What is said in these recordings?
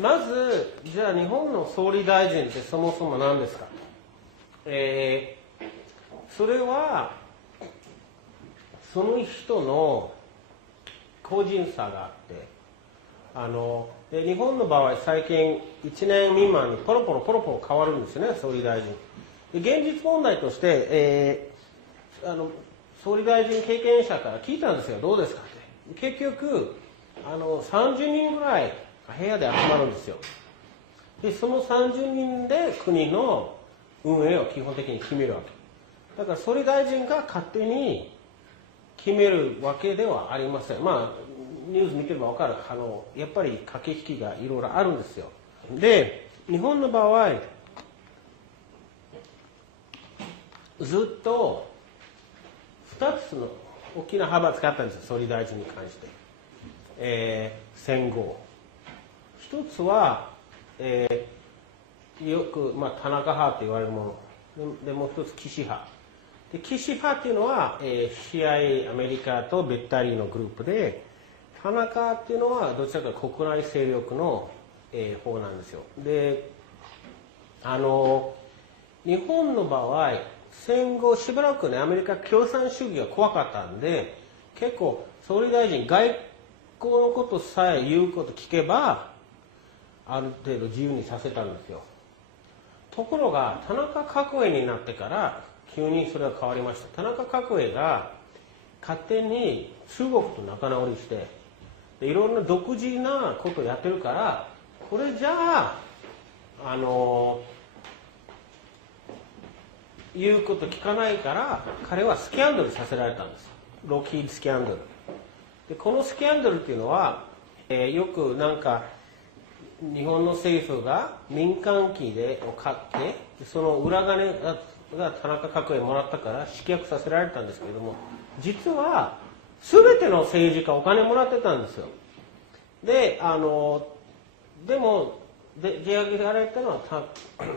まず、じゃあ日本の総理大臣ってそもそも何ですか。それはその人の個人差があって日本の場合最近1年未満にポロポロ変わるんですよね、総理大臣。現実問題として、総理大臣経験者から聞いたんですよ、どうですかって。結局30人ぐらい部屋で集まるんですよ。でその30人で国の運営を基本的に決めるわけだから、総理大臣が勝手に決めるわけではありません。まあニュース見てれば分かる、やっぱり駆け引きがいろいろあるんですよ。で日本の場合ずっと2つの大きな派閥があったんですよ、総理大臣に関して。戦後一つは、よく、田中派と言われるもので、もう一つ岸派で、岸派っていうのは、CIA アメリカとべったりのグループで、田中っていうのはどちらかというと国内勢力の、方なんですよ。で日本の場合戦後しばらくね、アメリカ共産主義が怖かったんで、結構総理大臣外交のことさえ言うこと聞けばある程度自由にさせたんですよ。ところが田中角栄になってから急にそれは変わりました。田中角栄が勝手に中国と仲直りしてでいろんな独自なことをやってるから、これじゃあ言うこと聞かないから、彼はスキャンダルさせられたんです。ロッキードスキャンダルで、このスキャンダルっていうのは、よくなんか日本の政府が民間機を買ってその裏金が田中角栄もらったから失脚させられたんですけれども、実は全ての政治家お金もらってたんですよ。ででも地上げられたのは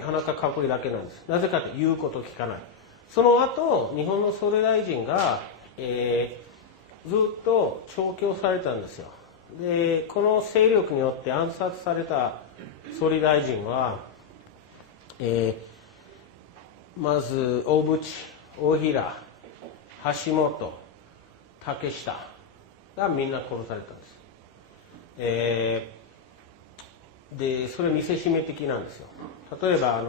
田中角栄だけなんです。なぜかというと言うことを聞かない。その後日本の総理大臣が、ずっと調教されたんですよ。でこの勢力によって暗殺された総理大臣は、まず大渕、大平、橋本、竹下がみんな殺されたんです。でそれ見せしめ的なんですよ。例えば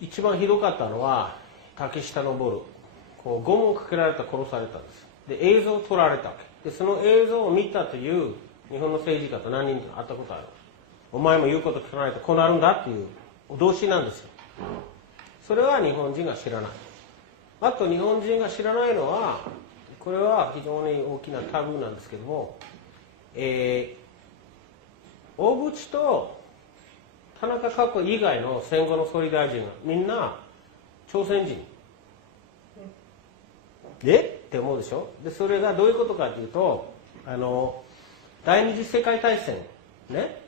一番ひどかったのは竹下登、こう拷問をかけられた殺されたんです。で映像を撮られたわけで、その映像を見たという日本の政治家と何人か会ったことある。お前も言うこと聞かないとこうなるんだっていう脅しなんですよ。それは日本人が知らない。あと日本人が知らないのは、これは非常に大きなタブーなんですけども、大渕と田中角栄以外の戦後の総理大臣がみんな朝鮮人でって思うでしょ。でそれがどういうことかというと、第二次世界大戦ね、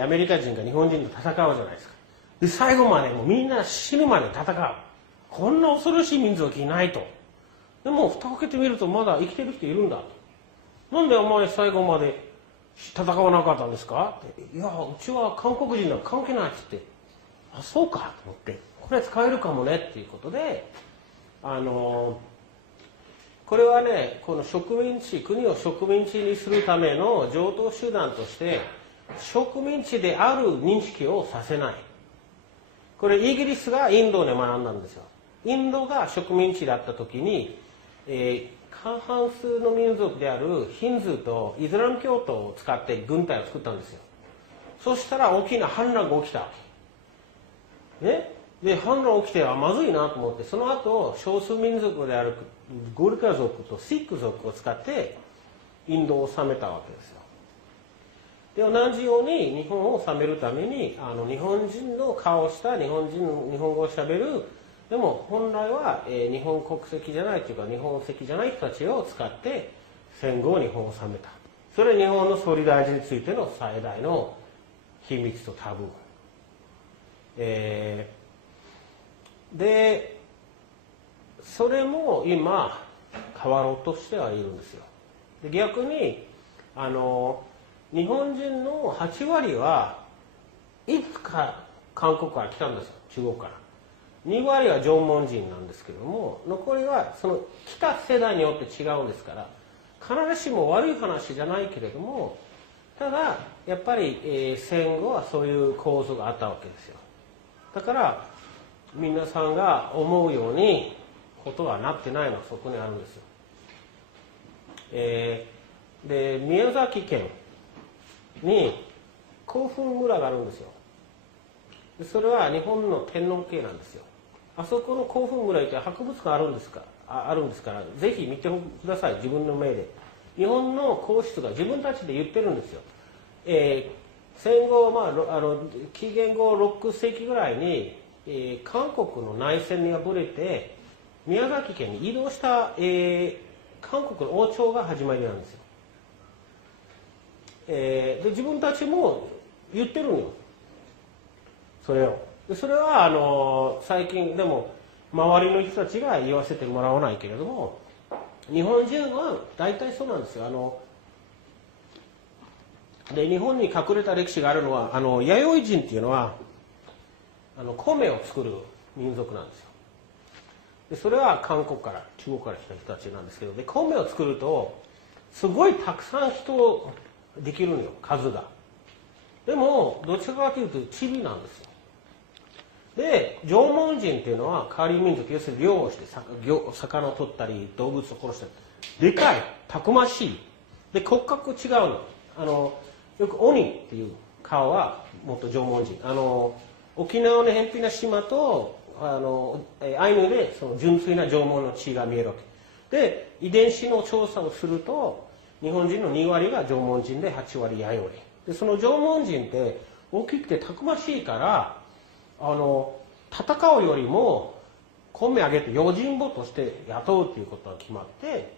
アメリカ人が日本人と戦うじゃないですか。で最後までもうみんな死ぬまで戦う。こんな恐ろしい民族いないと。でも蓋を開けてみるとまだ生きてる人いるんだと。なんでお前最後まで戦わなかったんですかって。いやうちは韓国人だから関係ないっつって。あそうかと思って、これ使えるかもねっていうことで、これはね、この植民地、国を植民地にするための常套手段として植民地である認識をさせない。これイギリスがインドで学んだんですよ。インドが植民地だった時に、過半数の民族であるヒンズーとイスラム教徒を使って軍隊を作ったんですよ。そしたら大きな反乱が起きたわけ。ね。で、反乱起きてはまずいなと思って、その後、少数民族であるゴルカ族とシック族を使ってインドを治めたわけですよ。で、同じように日本を治めるために、日本人の顔をした日本語をしゃべる、でも本来は、日本国籍じゃないというか日本籍じゃない人たちを使って戦後日本を治めた。それは日本の総理大臣についての最大の秘密とタブー。で、それも今変わろうとしてはいるんですよ。で、逆に日本人の8割はいつか韓国から来たんですよ、中国から。2割は縄文人なんですけども、残りはその来た世代によって違うんですから、必ずしも悪い話じゃないけれども、ただやっぱり、戦後はそういう構造があったわけですよ。だから皆さんが思うようにことはなってないのはそこにあるんですよ。で、宮崎県に興奮村があるんですよ。で、それは日本の天皇家なんですよ。あそこの興奮村って博物館あるんですから、ぜひ見てください、自分の目で。日本の皇室が自分たちで言ってるんですよ。戦後、紀元後6世紀ぐらいに、韓国の内戦に敗れて宮崎県に移動した、韓国の王朝が始まりなんですよ。で、自分たちも言ってるのよ、それを。で、それは最近でも周りの人たちが言わせてもらわないけれども、日本人は大体そうなんですよ。で、日本に隠れた歴史があるのは、弥生人っていうのは米を作る民族なんですよ。で、それは韓国から中国から来た人たちなんですけど、で、米を作るとすごいたくさん人できるのよ、数が。でもどちらかというとチビなんですよ。で、縄文人っていうのは狩り民族、要するに漁をして魚を取ったり動物を殺したり、でかい、たくましい。で、骨格違うの。よく鬼っていう顔はもっと縄文人。沖縄の偏僻な島とアイヌでその純粋な縄文の血が見えるわけで、遺伝子の調査をすると日本人の2割が縄文人で8割弥生で、その縄文人って大きくてたくましいから戦うよりも米あげて用心棒として雇うっていうことが決まって、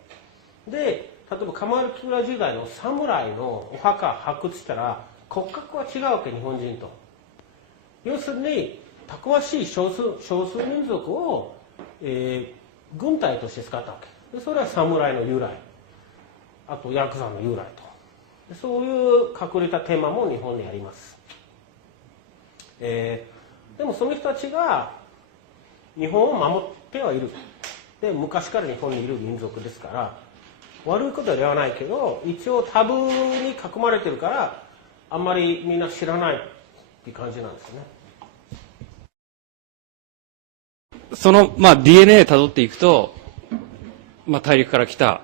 で、例えば鎌倉時代の侍のお墓発掘したら骨格は違うわけ、日本人と。要するにたくましい少数民族を、軍隊として使ったわけで、それは侍の由来、あとヤクザの由来と、でそういう隠れたテーマも日本にあります。でもその人たちが日本を守ってはいる。で、昔から日本にいる民族ですから悪いことは言わないけど、一応タブーに囲まれてるからあんまりみんな知らないっていう感じなんですね。その、DNA 辿っていくと、大陸から来た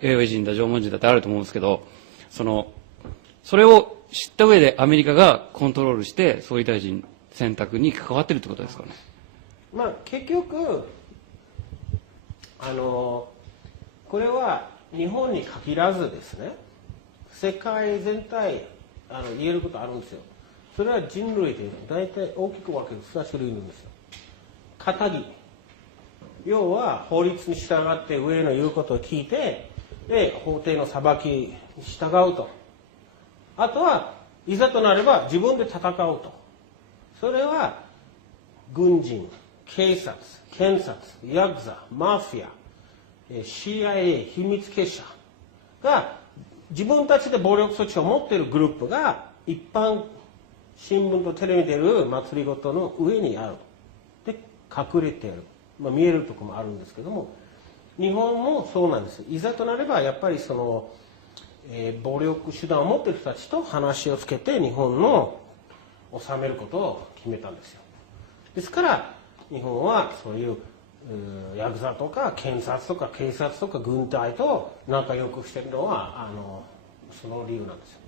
弥生人だ縄文人だってあると思うんですけど、それを知った上でアメリカがコントロールして総理大臣選択に関わってるってことですかね。結局これは日本に限らずですね、世界全体言えることあるんですよ。それは人類で大体大きく分ける2種類いるんですよ。堅気、要は法律に従って上の言うことを聞いて、で法廷の裁きに従うと。あとはいざとなれば自分で戦うと。それは軍人、警察、検察、ヤクザ、マフィア、CIA、秘密結社が自分たちで暴力措置を持っているグループが一般新聞とテレビでる祭りごとの上にある。で、隠れている。見えるところもあるんですけども、日本もそうなんです。いざとなればやっぱり暴力手段を持っている人たちと話をつけて日本の治めることを決めたんですよ。ですから日本はそういうヤクザとか検察とか警察とか軍隊と仲良くしてるのはその理由なんですよ。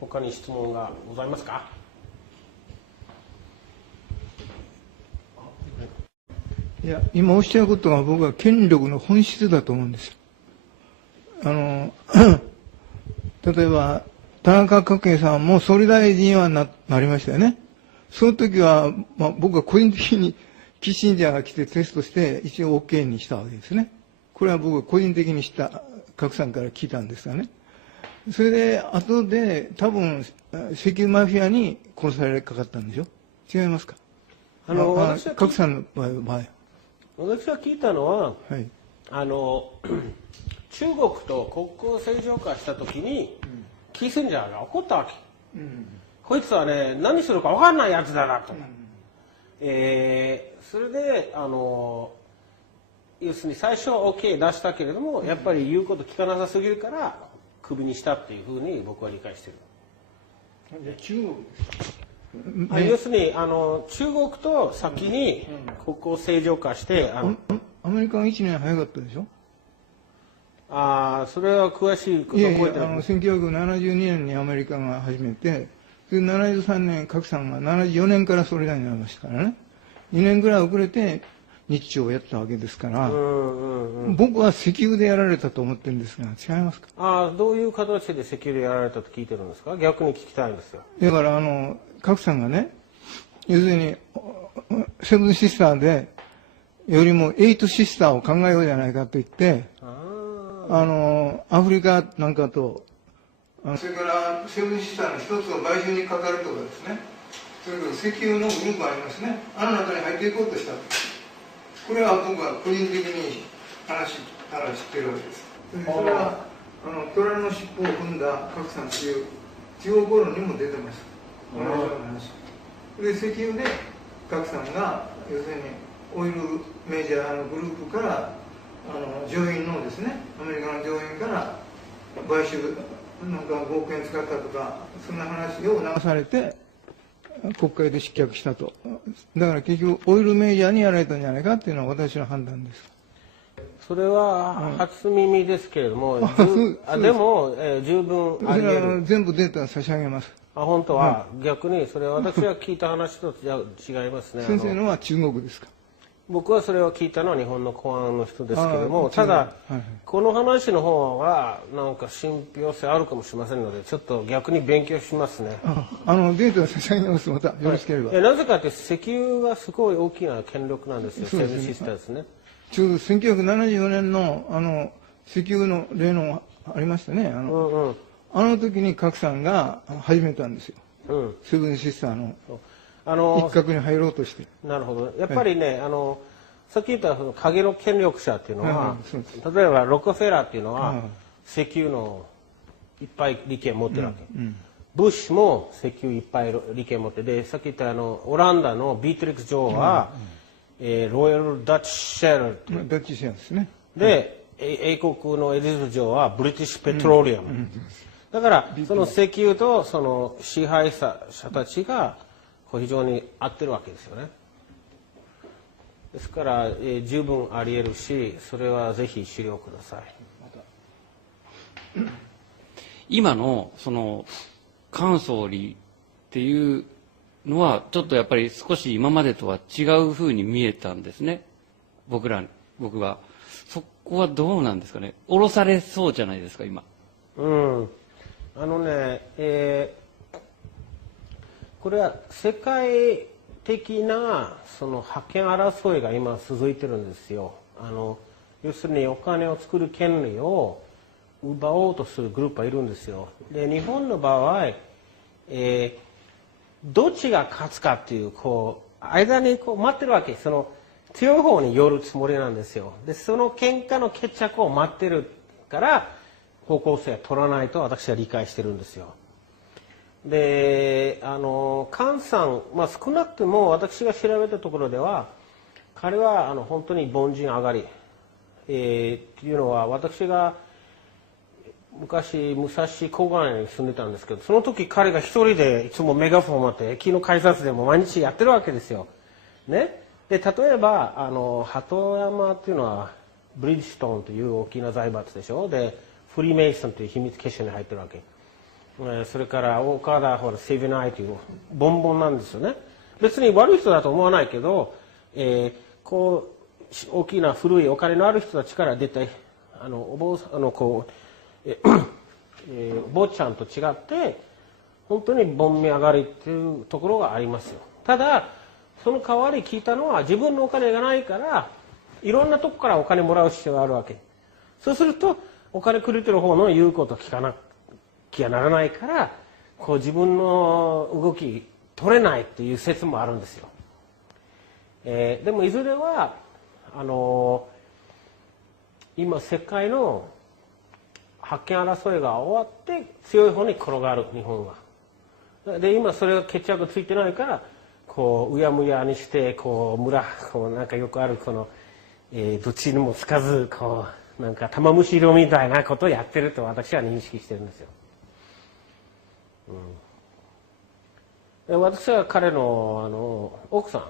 他に質問がございますか？いや、今おっしゃることが僕は権力の本質だと思うんですよ。例えば、田中角栄さんも総理大臣はなりましたよね。その時は、僕は個人的にキッシンジャーが来てテストして一応 OK にしたわけですね。これは僕は個人的に知った角さんから聞いたんですがね。それで、後で多分、石油マフィアに殺されかかったんでしょ？違いますか？角さんの場合。私が聞いたのは、はい、中国と国交正常化した時に、キッシンジャーが怒ったわけ。こいつはね、何するか分かんないやつだなと。それで要するに最初は OK 出したけれども、やっぱり言うこと聞かなさすぎるからクビにしたっていうふうに僕は理解してる。じゃあ中国要するに中国と先に国交正常化してアメリカが1年早かったでしょ？それは詳しいこと覚えてない。1972年にアメリカが始めて、それで73年角さんが74年から総理大臣になりましたからね、2年ぐらい遅れて日朝をやったわけですから、僕は石油でやられたと思ってるんですが、違いますか？どういう形で石油でやられたと聞いてるんですか？逆に聞きたいんですよ。だから角さんがね、要するにセブンシスターでよりもエイトシスターを考えようじゃないかと言って、アフリカなんかと、それからセブンシスターの一つを買収にかかるとかですね、それから石油のグループありますね、あの中に入っていこうとした。これは僕は個人的に話してるわけです。それは虎の尻尾を踏んだ角さんという中国語論にも出てます。同じような話。で、石油で角さんが要するにオイルメジャーのグループから上院のですね、アメリカの上院から買収なんか5億円使ったとか、そんな話を流されて国会で失脚したと。だから結局オイルメジャーにやられたんじゃないかっていうのは私の判断です。それは初耳ですけれども、でも、十分あり得る。全部データ差し上げます。本当は、逆にそれは私が聞いた話と違いますね。先生のは中国ですか？僕はそれを聞いたのは日本の公安の人ですけれども、ただ、この話の方はなんか信憑性あるかもしれませんので、ちょっと逆に勉強しますね。データ差し上げます。またよろしければ。なぜかって石油がすごい大きな権力なんですよ。セブンシスターですね。ちょうど1974年の石油の例のありましたね。あの時に角さんが始めたんですよ。セブンシスターの一角に入ろうとして。なるほど。やっぱりね、さっき言ったその影の権力者っていうのは、例えばロックフェラーっていうのは石油のいっぱい利権持ってるわけ。ブッシュも石油いっぱい利権持ってで、さっき言ったオランダのビートリックス女王は、ロイヤルダッチシェルっていう。ダッチシェルですね。で、英国のエリザベス女王はブリティッシュペトロリアム。だから、その石油とその支配者たちが非常に合ってるわけですよね。ですから、十分あり得るし、それはぜひ資料ください。今のその菅総理っていうのはちょっとやっぱり少し今までとは違うふうに見えたんですね。僕はそこはどうなんですかね。降ろされそうじゃないですか今。これは世界的なその覇権争いが今続いてるんですよ。要するにお金を作る権利を奪おうとするグループがいるんですよ。で、日本の場合、どっちが勝つかっていう間に待ってるわけ。その強い方に寄るつもりなんですよ。で、その喧嘩の決着を待ってるから方向性を取らないと私は理解してるんですよ。で、菅さん、少なくとも私が調べたところでは、彼は本当に凡人上がり、っていうのは私が昔武蔵小金井に住んでたんですけど、その時彼が一人でいつもメガホンを持って駅の改札でも毎日やってるわけですよ。ね。で、例えば鳩山っていうのはブリヂストンという大きな財閥でしょ。でフリーメイソンという秘密結社に入ってるわけ。それから岡田ほらセイビナイというボンボンなんですよね。別に悪い人だと思わないけど、こう大きな古いお金のある人たちから出てお坊ちゃんと違って本当にボン見上がりっていうところがありますよ。ただその代わり聞いたのは自分のお金がないからいろんなとこからお金もらう必要があるわけ。そうするとお金くれてる方の言うこと聞かなきゃならないからこう自分の動き取れないっていう説もあるんですよ。でもいずれは今世界の覇権争いが終わって強い方に転がる日本は。で今それが決着ついてないからこううやむやにしてこうなんかよくあるこの、どっちにもつかずこうなんか玉虫色みたいなことをやってると私は認識してるんですよ。で私は彼の奥さん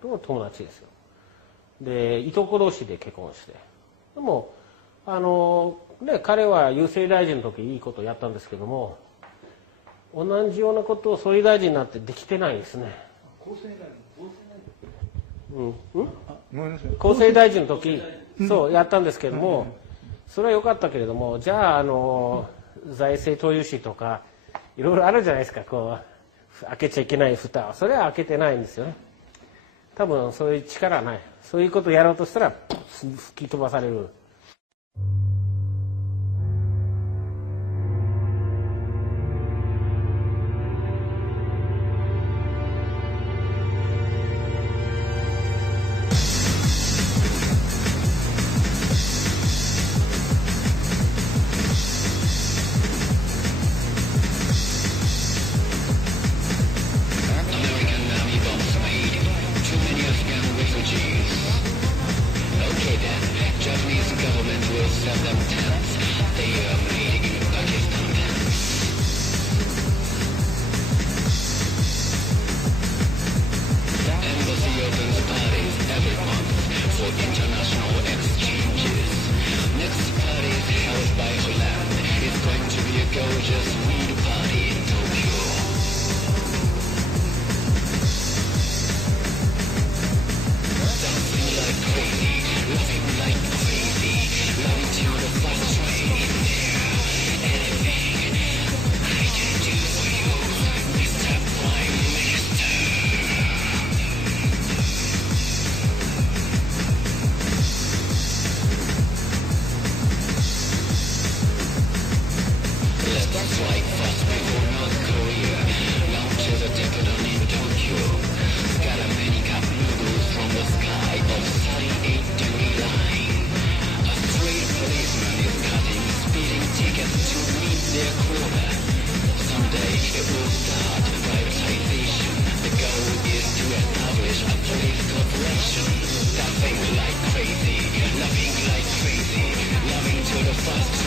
と友達ですよ。でいとこ同士で結婚して、でも彼は郵政大臣の時いいことをやったんですけども、同じようなことを総理大臣になってできてないですね。厚生大臣の時そうやったんですけども、それは良かったけれども、じゃあ財政投融資とかいろいろあるじゃないですか。こう開けちゃいけない蓋はそれは開けてないんですよね。多分そういう力はない。そういうことをやろうとしたら吹き飛ばされる。Loving like crazy, loving to the first